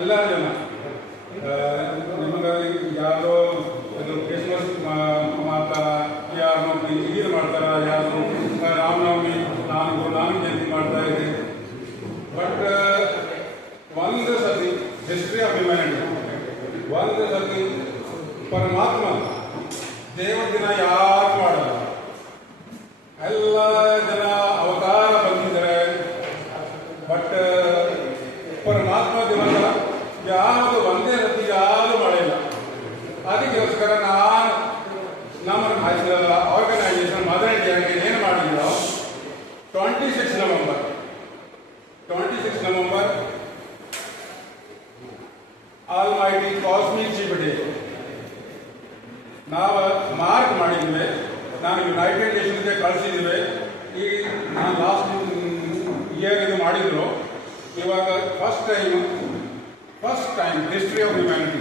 ಎಲ್ಲ ಜನ ನಿಮಗೆ ಯಾರೋ ಅದು ಕ್ರಿಸ್ಮಸ್ ಮಾಡ್ತಾರ, ಯಾರು ಈದ್ ಮಾಡ್ತಾರ, ಯಾರು ರಾಮನವಮಿ, ನಾನು ಗುರುನಾನಕ್ ಜಯಂತಿ ಮಾಡ್ತಾ ಇದ್ದೆ. ಬಟ್ ಒಂದು ಸತಿ ಹಿಸ್ಟ್ರಿ ಆಫ್ ಹ್ಯುಮ್ಯಾನಿಟಿ, ಒಂದು ಸತಿ ಪರಮಾತ್ಮ ದೇವರ ದಿನ ಯಾರು ಮಾಡಲ್ಲ, ಎಲ್ಲ ಜನ ಅವತಾರ ಬಂದಿದ್ದಾರೆ. ಬಟ್ ಪರಮಾತ್ಮ ದಿವಸ ಯಾವುದು ಒಂದೇ ಸತಿ ಯಾರು ಮಾಡಿಲ್ಲ. ಅದಕ್ಕೋಸ್ಕರ ನಾನು ನಮ್ಮ ಆರ್ಗನೈಸೇಷನ್ ಮದರ್ ಇಂಡಿಯಾಗೆ ಏನು ಮಾಡಿದ್ರು, 26 November almighty cosmic zip day ನಾವು ಮಾರ್ಕ್ ಮಾಡಿದ್ವಿ. ನಾನು ಯುನೈಟೆಡ್ ನೇಷನ್ಗೆ ಕಳಿಸಿದ್ವಿ. ಈ ನಾನು ಲಾಸ್ಟ್ ಇಯರ್ ಇದು ಮಾಡಿದ್ರು. ಇವಾಗ first time history of humanity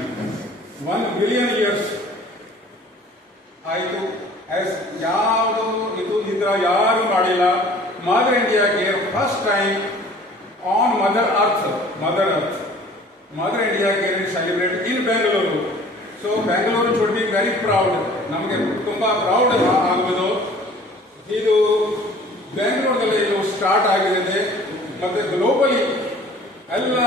1 billion years ಆಯಿತು. ಯಾವುದು ಇದು ಇದ್ರ ಯಾರು ಮಾಡಿಲ್ಲ. ಮದರ್ ಇಂಡಿಯಾಗೆ first time on mother earth mother ಇಂಡಿಯಾಗೆ celebrate in Bengaluru. So Bengaluru should be very proud. ನಮಗೆ ತುಂಬ ಪ್ರೌಡ್ ಆಗುವುದು. ಇದು ಬೆಂಗಳೂರಿನಲ್ಲಿ ಇದು ಸ್ಟಾರ್ಟ್ ಆಗಿದೆ ಮತ್ತು ಗ್ಲೋಬಲಿ ಎಲ್ಲ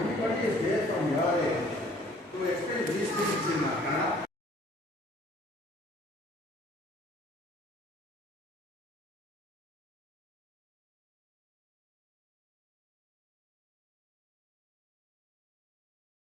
Anybody is there from your age to explain these things in Kannada?